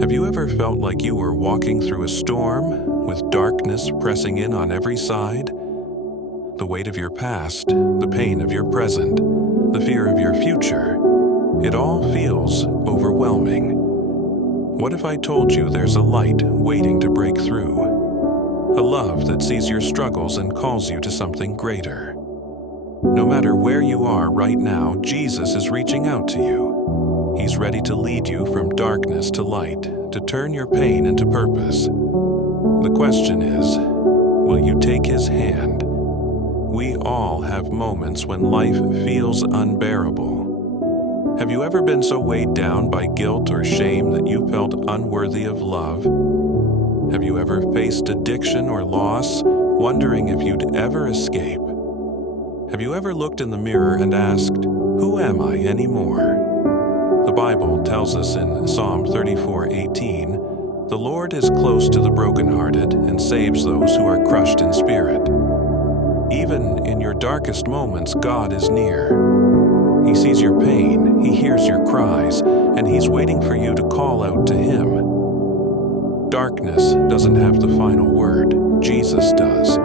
Have you ever felt like you were walking through a storm, with darkness pressing in on every side? The weight of your past, the pain of your present, the fear of your future, it all feels overwhelming. What if I told you there's a light waiting to break through? A love that sees your struggles and calls you to something greater. No matter where you are right now, Jesus is reaching out to you. He's ready to lead you from darkness to light, to turn your pain into purpose. The question is, will you take his hand? We all have moments when life feels unbearable. Have you ever been so weighed down by guilt or shame that you felt unworthy of love? Have you ever faced addiction or loss, wondering if you'd ever escape? Have you ever looked in the mirror and asked, "Who am I anymore?" The Bible tells us in Psalm 34:18, "The Lord is close to the brokenhearted and saves those who are crushed in spirit." Even in your darkest moments, God is near. He sees your pain, He hears your cries, and He's waiting for you to call out to Him. Darkness doesn't have the final word, Jesus does.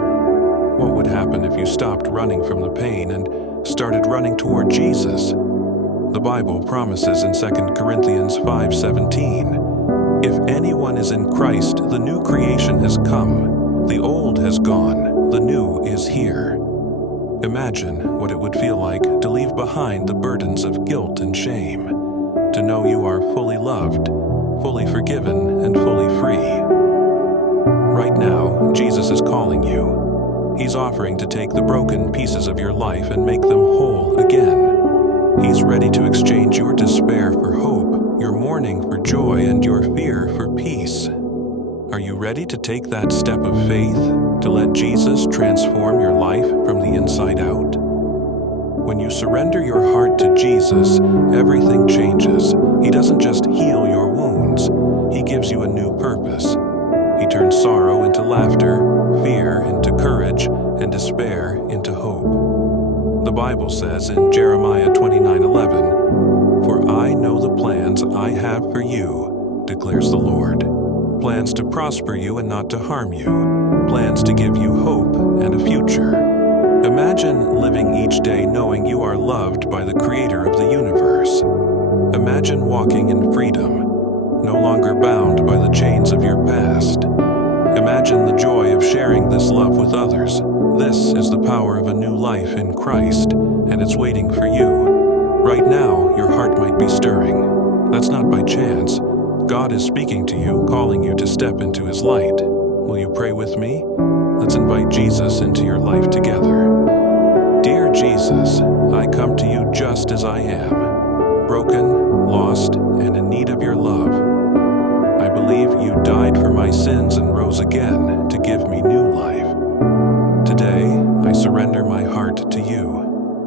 What would happen if you stopped running from the pain and started running toward Jesus? The Bible promises in 2 Corinthians 5:17, "If anyone is in Christ, the new creation has come. The old has gone, the new is here." Imagine what it would feel like to leave behind the burdens of guilt and shame, to know you are fully loved, fully forgiven, and fully free. Right now, Jesus is calling you. He's offering to take the broken pieces of your life and make them whole again. He's ready to exchange your despair for hope, your mourning for joy, and your fear for peace. Are you ready to take that step of faith, to let Jesus transform your life from the inside out? When you surrender your heart to Jesus, everything changes. He doesn't just heal your wounds, He gives you a new purpose. He turns sorrow into laughter, fear into courage, and despair into hope. The Bible says in Jeremiah 29:11, "For I know the plans I have for you, declares the Lord. Plans to prosper you and not to harm you. Plans to give you hope and a future." Imagine living each day knowing you are loved by the Creator of the universe. Imagine walking in freedom, no longer bound by the chains of your past. Imagine the joy of sharing this love with others. This is the power of a new life in Christ, and it's waiting for you. Right now, your heart might be stirring. That's not by chance. God is speaking to you, calling you to step into His light. Will you pray with me? Let's invite Jesus into your life together. Dear Jesus, I come to you just as I am, broken, lost, and in need of your love. I believe you died for my sins and rose again to give me new life. Today, I surrender my heart to you.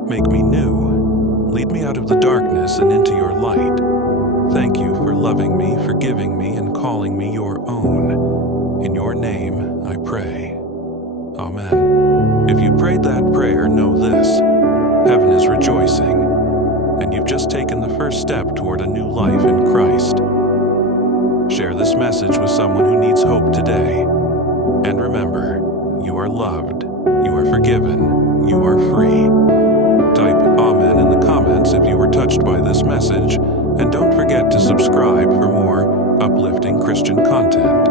Make me new. Lead me out of the darkness and into your light. Thank you for loving me, forgiving me, and calling me your own. In your name, I pray. Amen. If you prayed that prayer, know this: heaven is rejoicing, and you've just taken the first step toward a new life in Christ. Share this message with someone who needs hope today. And remember, you are loved, you are forgiven, you are free. Type Amen in the comments if you were touched by this message, and don't forget to subscribe for more uplifting Christian content.